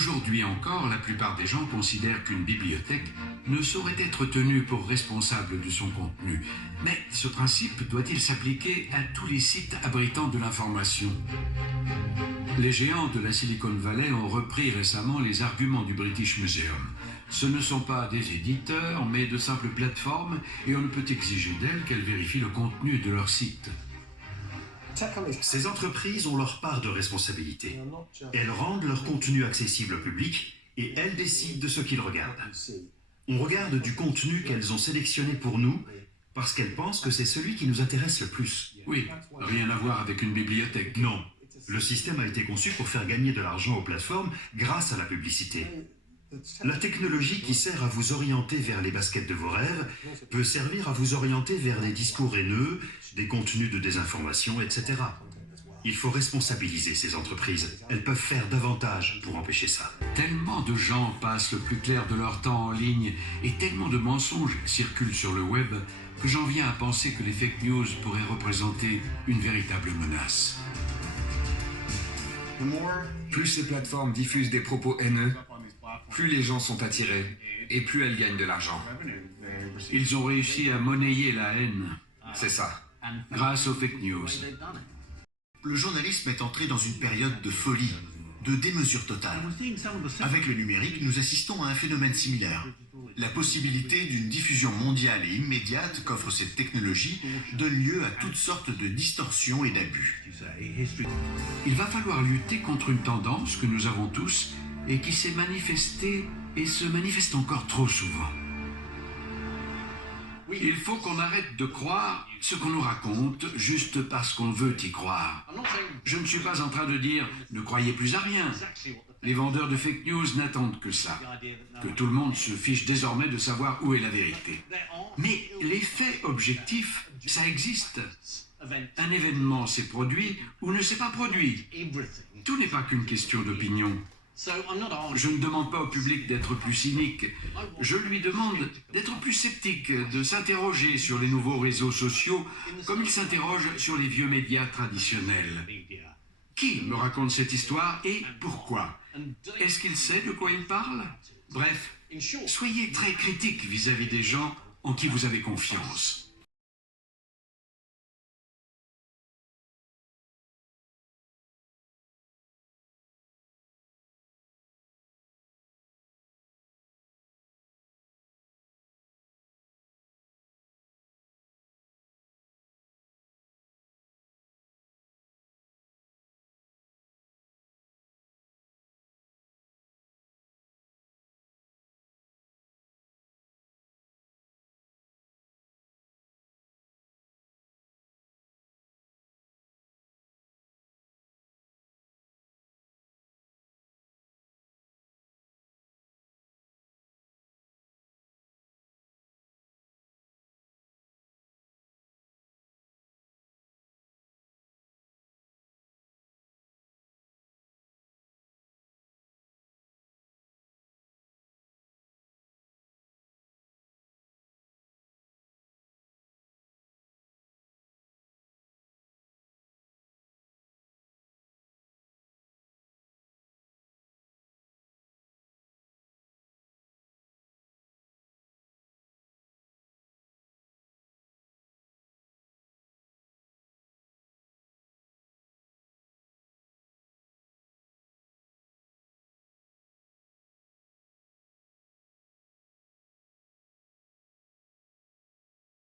Aujourd'hui encore, la plupart des gens considèrent qu'une bibliothèque ne saurait être tenue pour responsable de son contenu. Mais ce principe doit-il s'appliquer à tous les sites abritant de l'information? Les géants de la Silicon Valley ont repris récemment les arguments du British Museum. Ce ne sont pas des éditeurs, mais de simples plateformes, et on ne peut exiger d'elles qu'elles vérifient le contenu de leur site. Ces entreprises ont leur part de responsabilité. Elles rendent leur contenu accessible au public et elles décident de ce qu'ils regardent. On regarde du contenu qu'elles ont sélectionné pour nous parce qu'elles pensent que c'est celui qui nous intéresse le plus. Oui, rien à voir avec une bibliothèque. Non, le système a été conçu pour faire gagner de l'argent aux plateformes grâce à la publicité. La technologie qui sert à vous orienter vers les baskets de vos rêves peut servir à vous orienter vers des discours haineux, des contenus de désinformation, etc. Il faut responsabiliser ces entreprises. Elles peuvent faire davantage pour empêcher ça. Tellement de gens passent le plus clair de leur temps en ligne et tellement de mensonges circulent sur le web que j'en viens à penser que les fake news pourraient représenter une véritable menace. Plus ces plateformes diffusent des propos haineux, plus les gens sont attirés et plus elles gagnent de l'argent. Ils ont réussi à monnayer la haine C'est ça. grâce aux fake news. Le journalisme est entré dans une période de folie, de démesure totale. Avec le numérique, nous assistons à un phénomène similaire. La possibilité d'une diffusion mondiale et immédiate qu'offre cette technologie donne lieu à toutes sortes de distorsions et d'abus. Il va falloir lutter contre une tendance que nous avons tous et qui s'est manifestée et se manifeste encore trop souvent. Il faut qu'on arrête de croire ce qu'on nous raconte juste parce qu'on veut y croire. Je ne suis pas en train de dire « ne croyez plus à rien ». Les vendeurs de fake news n'attendent que ça, que tout le monde se fiche désormais de savoir où est la vérité. Mais les faits objectifs, ça existe. Un événement s'est produit ou ne s'est pas produit. Tout n'est pas qu'une question d'opinion. Je ne demande pas au public d'être plus cynique, je lui demande d'être plus sceptique, de s'interroger sur les nouveaux réseaux sociaux comme il s'interroge sur les vieux médias traditionnels. Qui me raconte cette histoire et pourquoi? Est-ce qu'il sait de quoi il parle? Bref, soyez très critique vis-à-vis des gens en qui vous avez confiance.